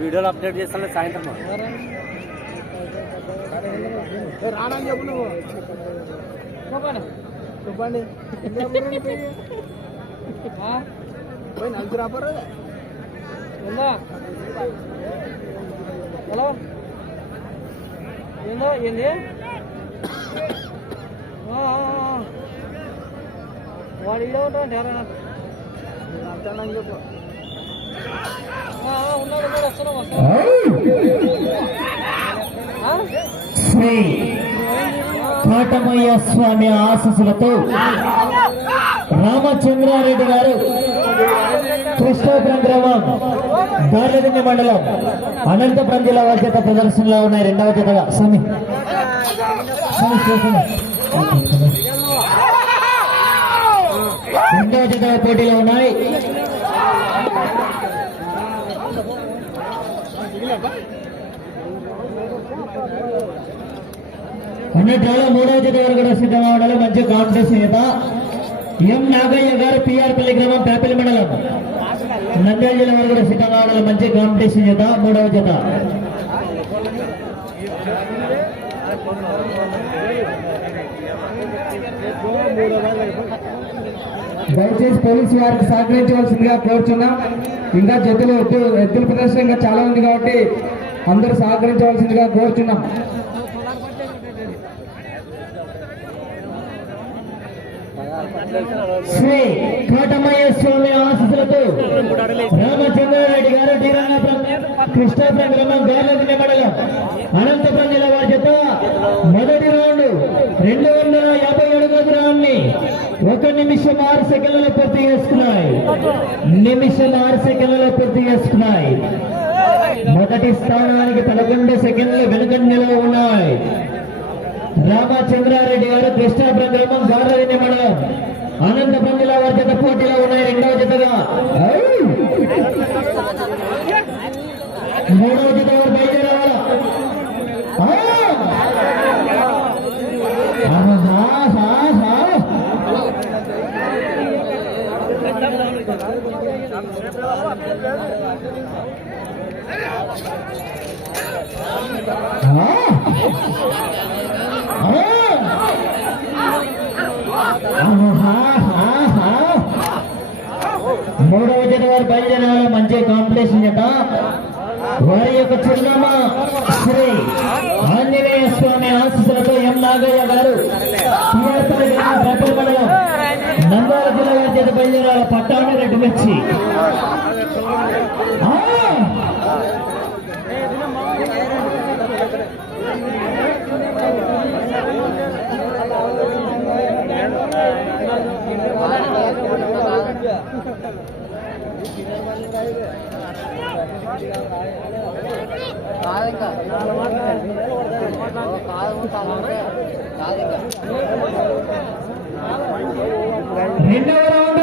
వీడియోలు అప్డేట్ చేస్తాను సాయంత్రం. చెప్పు నువ్వు. చెప్పండి. పోయి. నలుగురు హలో? ఏందో? ఏంది. వాడు ఇడే ఉంటాడు చెప్పు ఉన్నాడు ఉన్నాడు వస్తున్నాం శ్రీ కోటమయ్య స్వామి ఆశస్సులతో రామచంద్రారెడ్డి గారు కృష్ణాపురం గ్రామం గార్లదిండి మండలం అనంతపురం జిల్లా వారి ప్రదర్శనలో ఉన్నాయి రెండవ జతగా స్వామి స్వామి, స్వామి. రెండవ జత పోటీలో ఉన్నాయి అన్నిట్లో మూడవ జత వరకు కూడా సిద్ధంగా ఉండాలి మంచి కాంపిటీషన్ చేత ఎం నాగయ్య గారు పిఆర్పల్లి గ్రామం పేపల్లి మండలం నంద్యాల జిల్లా వరకు కూడా సిద్ధంగా ఉండాలి మంచి కాంపిటీషన్ చేత మూడవ జత దయచేసి పోలీసు వారికి సహకరించవలసిందిగా కోరుచున్నాం. ఇంకా జతులు ఎద్దు ఎద్దుల ప్రదర్శన ఇంకా చాలా ఉంది కాబట్టి అందరూ సహకరించవలసిందిగా కోరుచున్నాం. శ్రీ కోటమయ్య స్వామి ఆశీస్సులతో రామచంద్రారెడ్డి గారు టీరంగాపురం కృష్ణాపురం గ్రామం గార్లదిండి మండలం అనంతపురం జిల్లా వారి చేత మొదటి రౌండ్ రెండు వందల యాభై అడుగుల దూరాన్ని ఒక నిమిషం ఆరు సెకండ్లలో పూర్తి చేసుకున్నాయి. నిమిషం ఆరు సెకండ్లలో పూర్తి చేసుకున్నాయి. మొదటి స్థానానికి పదకొండు సెకండ్లు వెనుకంజలో ఉన్నాయి. రామచంద్రారెడ్డి గారు కృష్ణాపురం గ్రామం గార్లదిండి మండలం అనంతపురం జిల్లా వారి జత పోటీలో ఉన్నాయి రెండవ జతగా. మూడవ జత వారు ఆ! ఆహా, ఆహా, ఆహా. ఆ! మూడవ జత వారు బయలుదేరాల మంచి కాంపిటీషన్ జత వారి యొక్క చిరునామా శ్రీ ఆంజనేయ స్వామి ఆశీస్సులతో ఎం నాగయ్య గారు నందాల జిల్లా చేత బయలుదేరాల పట్టాన్ని రెడ్డి వచ్చి. రెండవ రౌండ్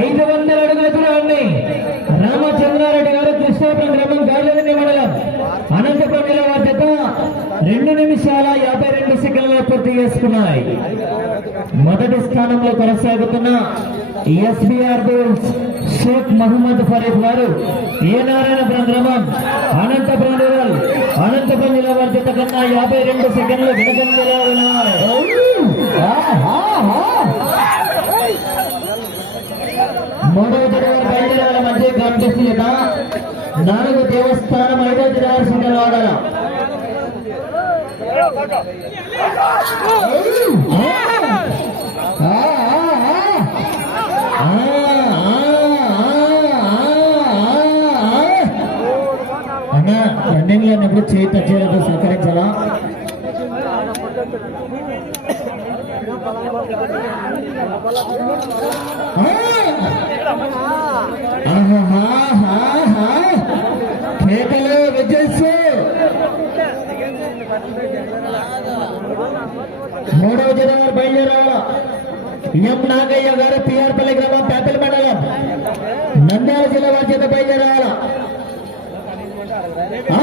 ఐదు వందల అడుగుల దూరాన్ని రామచంద్రారెడ్డి గారు కృష్ణాపురం గ్రామం గార్లదిండి మండలం అనంతపురం జిల్లా జత రెండు నిమిషాల యాభై రెండు సెకండ్ల పూర్తి చేసుకున్నాయి. మొదటి స్థానంలో కొనసాగుతున్న ఎస్బీఆర్ బోల్స్ షేక్ మహమ్మద్ ఫరీఫ్ గారు. ఏ నారాయణపురం గ్రామం అనంతపురం రూరల్ అనంతపురం జిల్లా వారి జత కన్నా యాభై రెండు సెకండ్లు వెనుకంజలో మూడవ తరగతి బయలుదేరాల మధ్య కాంపిటీషన్ నాలుగు దేవస్థానం ఐదవ తరగతి వాడాల. ఆ. రన్నింగ్లో ఉన్నప్పుడు చేయి టచ్ చేయడంతో సహకరించాలా కేకలు విజయసు మూడవ జిల్లా బయలుదేరాల ఎం నాగయ్య గారు పిఆర్పల్లి గ్రామం పేపల్ మండలం నంద్యాల జిల్లా వారి చేత బయలుదేరాల ఆ!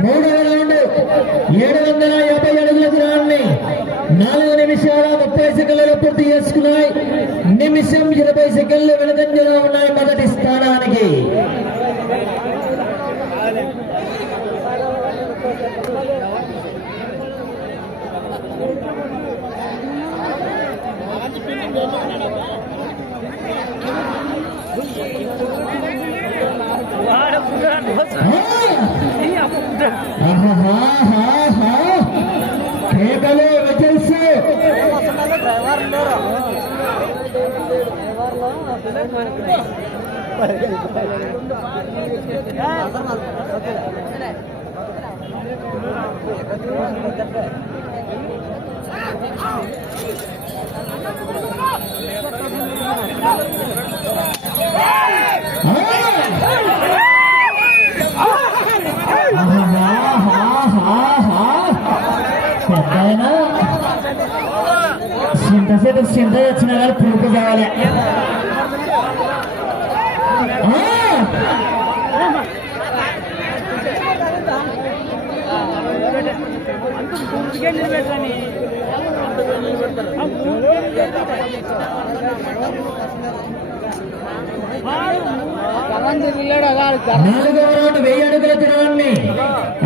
మూడవ రౌండ్ ఏడు వందల యాభై అడుగుల దూరాన్ని నాలుగు నిమిషాల ముప్పై సెకండ్లలో పూర్తి చేసుకున్నాయి నిమిషం ఇరవై సెకండ్లు వెనుకంజలో ఉన్నాయి మొదటి సేపు చింత వచ్చిన కానీ పురుపు కావాలి. నాలుగవ రౌండ్ వెయ్యి అడుగుల దూరాన్ని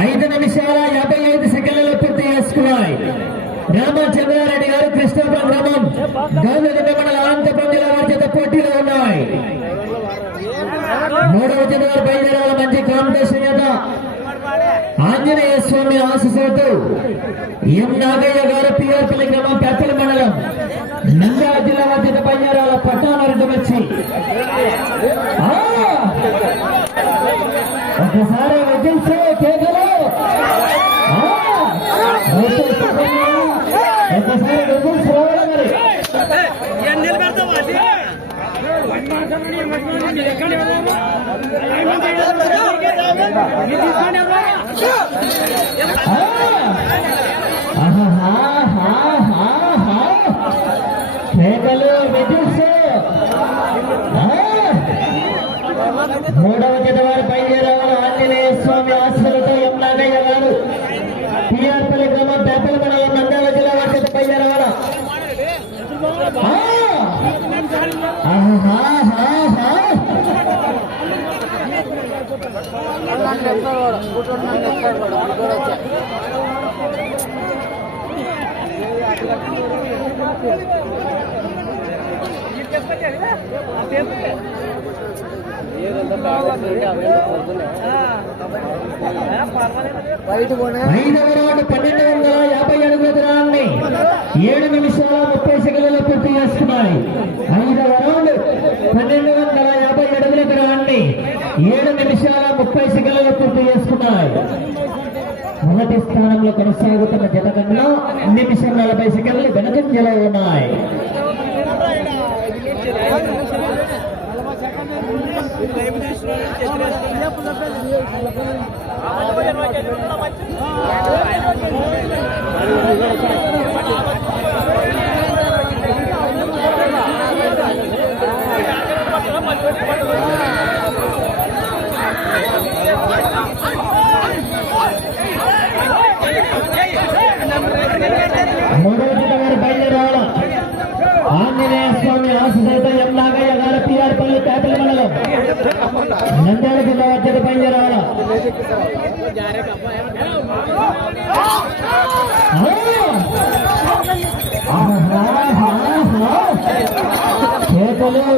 ఐదు నిమిషాల యాభై రామచంద్రారెడ్డి గారు కృష్ణాపురం గ్రామం గౌరవ మండల అనంతపురం జిల్లా వారి చేత పోటీలో ఉన్నాయి. మూడవ జనవరి బయలుదేరాల మంచి కాంపిటీషన్ చేత ఆంజనేయ స్వామి ఆశీస్సులతో ఎం నాగయ్య గారు పిఆర్పల్లి గ్రామం పెప్పల మండలం నంద్యాల జిల్లా వారి చేత బయలుదేరాల పట్టానారెడ్డి వచ్చి ఒకసారి వచ్చేసి కేకలు విజిల్స్ మూడవ జత వారు బయలుదేరావాలి ఆంజనేయ స్వామి ఆశలతో ఎంనాగయ్య గారు పిఆర్పల్లి గ్రామం పేపల మండలం నంద్యాల జిల్లా వారి చేత బయలుదేరావాలా పన్నెండు వందల యాభై అడుగుల దూరాన్ని ఏడు నిమిషాల ముప్పై సెకండ్లలో పూర్తి చేసుకున్నాయి ఐదవ రౌండ్ పన్నెండు వందల యాభై అడుగుల దూరాన్ని ఏడు నిమిషాల ముప్పై సెకండ్లలో పూర్తి చేసుకున్నాయి మొదటి స్థానంలో కొనసాగుతున్న జత నిమిషం నలభై సెకండ్లు వెనుకంజలో ఉన్నాయి Thank you.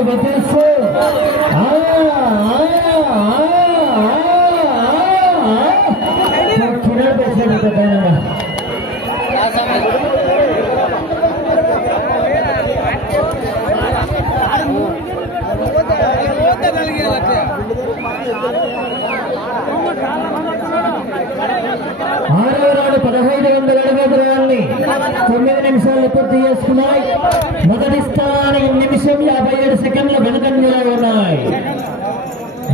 చేతులు ఆరో నాడు పదహైదు వందల అడుగుల దూరాన్ని తొమ్మిది నిమిషాలు పూర్తి చేసుకున్నాయి మొదటి స్థానం నిమిషం యాభై ఏడు సెకండ్ల వెనుకంజలో ఉన్నాయి.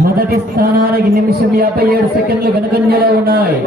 మొదటి స్థానానికి నిమిషం యాభై ఏడు సెకండ్లు వెనుకంజలో ఉన్నాయి.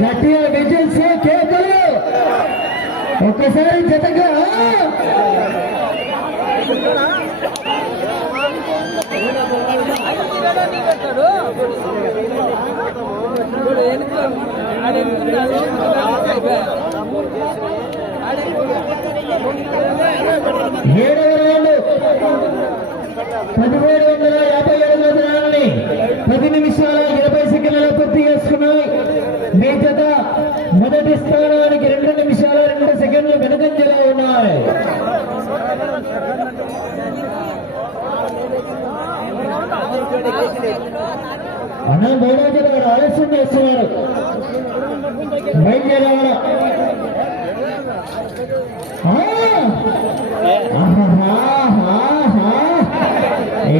గట్టిగా విజిల్స్ కేకలు ఒక్కసారి జతగా ఏడవ రౌండ్. పదిహేడు వందల యాభై ఏడు దూరాన్ని పది నిమిషాల ఇరవై సెకండ్లలో పూర్తి చేసుకున్నాయి మీ జత మొదటి స్థానానికి రెండు నిమిషాల రెండు సెకండ్లు వెనుకంజలో ఉన్నాయి అన్న మూడో జత వాడు ఆలస్యం చేస్తున్నారు బయలుదేరాల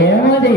ఏమది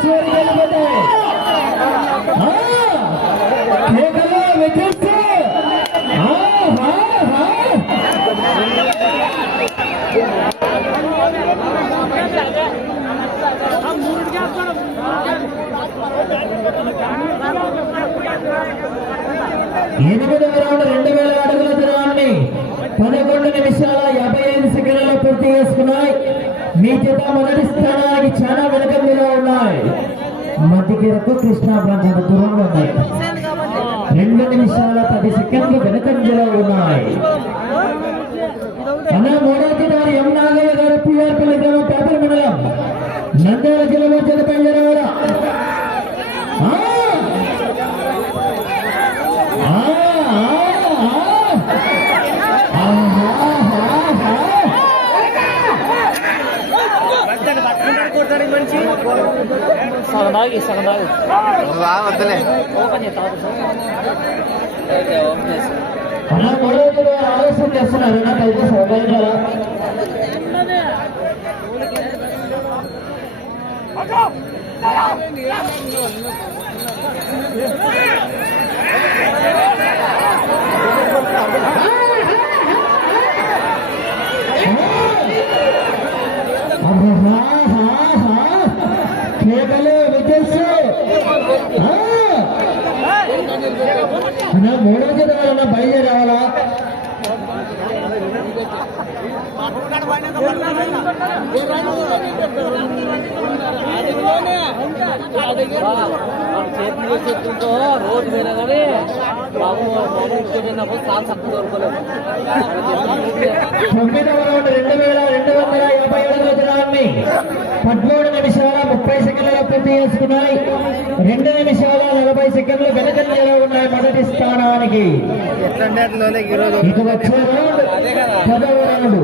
చివరికి వెళ్ళిపోతాయి చేతులు విజిల్స్ ఎనిమిదవ రౌండ్ రెండు వేల అడుగుల దూరాన్ని పదకొండు నిమిషాల యాభై ఐదు సెకండ్లలో పూర్తి చేసుకున్నాయి. మీ చేత మొదటి స్థానానికి చాలా వెనకంలో ఉన్నాయి. మధ్యకిరకు కృష్ణా ప్రాంతం దూరంలో ఉన్నాయి. రెండు నిమిషాల పది సెకండ్లు వెనకంజలో సగం దాగి సగం దాగి వద్దులే ఓపెన్ చేస్తా ఓపెన్ చేస్తా అలా మూడవ ఆలస్యం చేస్తున్నారు. నాకు అయితే సౌకర్యాలా కేకలు విజయస్ అన్న మూడో జత వాళ్ళ బయలుదేరి రావాలా చేతులు చేతులతో రోజు పోయినా కానీ బాబు బాబు చాలా తక్కువ దొరకలేదు రౌండ్ వేల రెండు వందల యాభై పదమూడు నిమిషాల ముప్పై సెకండ్ల పూర్తి చేసుకున్నాయి. రెండు నిమిషాల నలభై సెకండ్లు వెనకంజలో ఉన్నాయి మొదటి స్థానానికి. ఇక వచ్చే రౌండ్ పదవ రౌండ్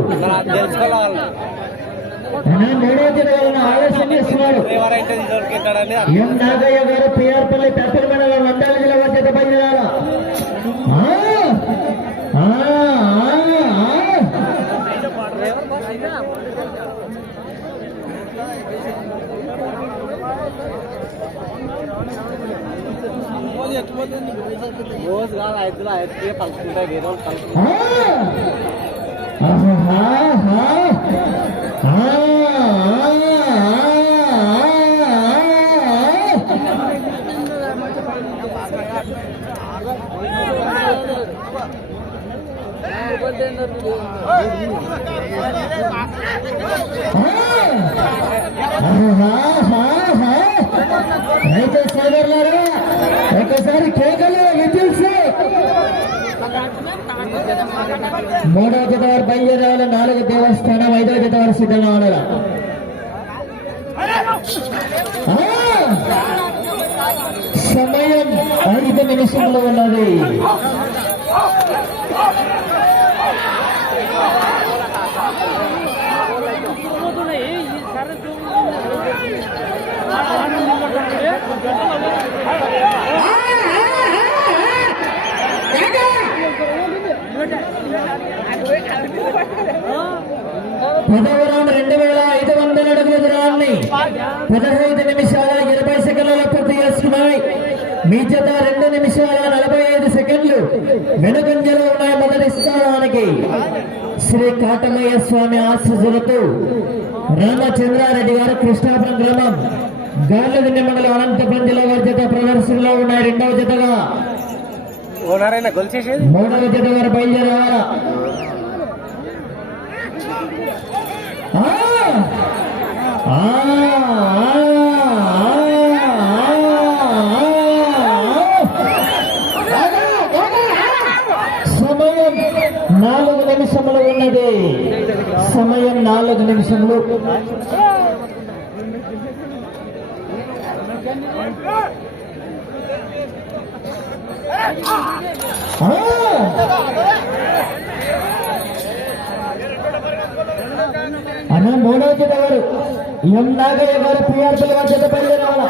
మూడో జిల్లాలను ఆలస్యం చేస్తున్నాడు. ఎవరైతే దొరికింటాడని ఎం నాగయ్య గారు పిఆర్పల్లి పెప్పల్ మండలం నంద్యాల జిల్లా వచ్చేత బయలుదేరాల ఆ! ఆ! ఆ! ఆ! రోజు కాదు ఐదులో ఐదుకే కలుసుకుంటాయి వేరే వాళ్ళు కలుసుకుంటారు ఆ! ఆహాహా! ఆ! ఆహాహా! రైతు సోదరులారా ఒకసారి కేకలు విద్యుల్స్ మూడవ జత వారు బయలుదేరాలి నాలుగు దేవస్థానం ఐదవ జత వారు సిద్ధంగా సమయం ఐదు నిమిషంలో ఉన్నది. పదవ రౌండ్ రెండు వేల ఐదు వందల అడుగుల దూరాన్ని పదహైదు నిమిషాల ఇరవై సెకండ్లలో పూర్తి చేసుకున్నాయి మీ చేత రెండు నిమిషాల నలభై ఐదు సెకండ్లు వెనుకంజలో ఉన్నాయి మొదటి స్థానానికి శ్రీ కాటమయ్య స్వామి ఆశీస్సులతో రామచంద్రారెడ్డి గారు కృష్ణాపురం గ్రామం గార్లదిన్నె మండలం అనంతపురం జిల్లా వారి జత ప్రదర్శనలో ఉన్నాయి రెండవ జతగా మూడవ జత! ఆ! ఆ! సమయం నాలుగు నిమిషములు ఉన్నది. సమయం నాలుగు నిమిషములు. ఆ! మూడవ జత గారు ఎం నాగయ్య గారు పిఆర్పీ గారి జత బయలుదేరాల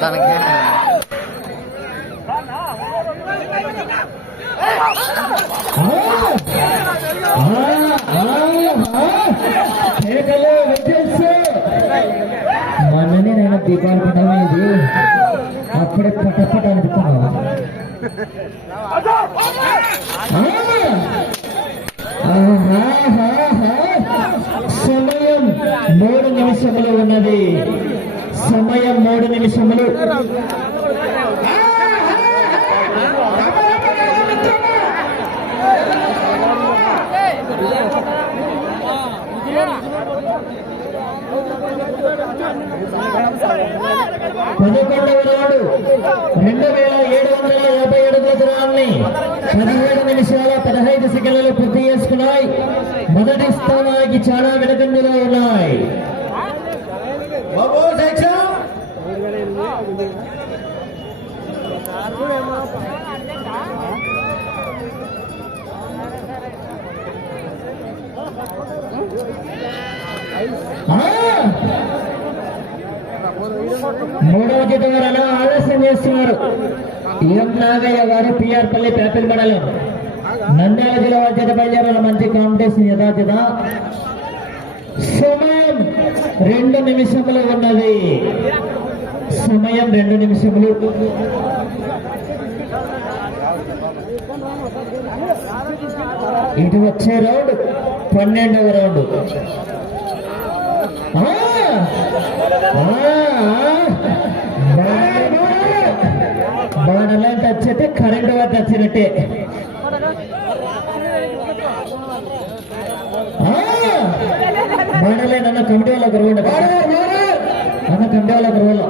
దానికి మనని నేను దీపాలు ఇది అప్పుడే పట్టపట్ట అనిపిస్తున్నావా సమయం మూడు నిమిషములు ఉన్నది. సమయం మూడు నిమిషములు. పదకొండవ నాడు రెండు వేల ఏడు వందల యాభై ఏడు దూరాన్ని పదిహేడు నిమిషాల పదహైదు సెకండ్లలో పూర్తి చేసుకున్నాయి. మొదటి స్థానానికి చాలా వెనకంజలో ఉన్నాయి. Ah! మూడవ జత గారు అలా ఆలస్యం చేస్తున్నారు. ఎం నాగయ్య గారు పిఆర్ పల్లి పేపల్ మండలం. నంద్యాల జిల్లా వారి జత బయలుదేరాల మంచి కాంపిటీషన్ యథాతథ. సమయం రెండు నిమిషములు ఉన్నది. సమయం రెండు నిమిషములు. ఇటు వచ్చే రౌండ్ పన్నెండవ రౌండ్. ఆ! బాణలాంటి వచ్చితే కరెంట్ వద్ద వచ్చినట్టే బాణలే నన్న కమిటీ వాళ్ళ గురువు నన్న కమిటీ వాళ్ళ గురువులు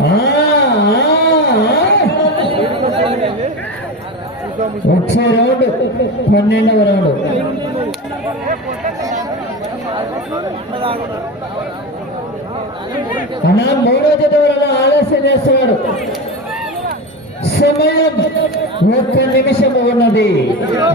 గురువులో వచ్చే రౌండ్ పన్నెండవ రౌండ్. అన్నా మూడో జత వల్ల ఆలస్యం చేస్తున్నాడు. సమయం ఒక్క నిమిషం ఉన్నది. ఆ!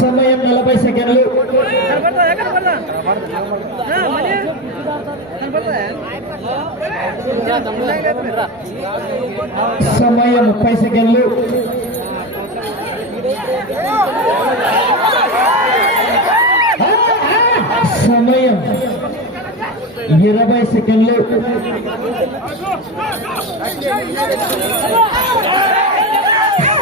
సమయం నలభై సెకండ్లు. సమయం ముప్పై సెకండ్లు. సమయం ఇరవై సెకండ్లు.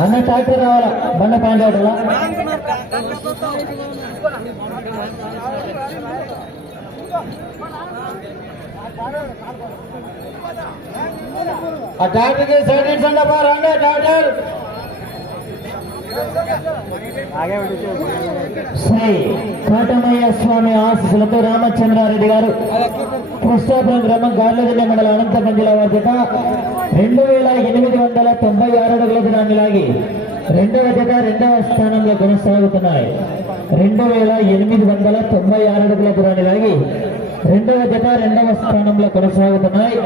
అన్న ట్రాక్టర్ రావాలా బండ పాయింట్ అవుతుందా ఆ ట్రాక్టర్కి సైడ్ ఇచ్చండి అబ్బా రండి ట్రాక్టర్ శ్రీ కాటమయ్య స్వామి ఆశీస్సులతో రామచంద్రారెడ్డి గారు కృష్ణాపురం గ్రామం గార్లదిన్న మండల అనంతపురం జిల్లా బాధ్యత రెండు వేల ఎనిమిది వందల తొంభై ఆరు అడుగుల దూరాన్ని లాగి రెండవ జత రెండవ స్థానంలో కొనసాగుతున్నాయి. రెండు వేల ఎనిమిది వందల తొంభై ఆరు అడుగుల దూరాన్ని లాగి రెండవ జత రెండవ స్థానంలో కొనసాగుతున్నాయి.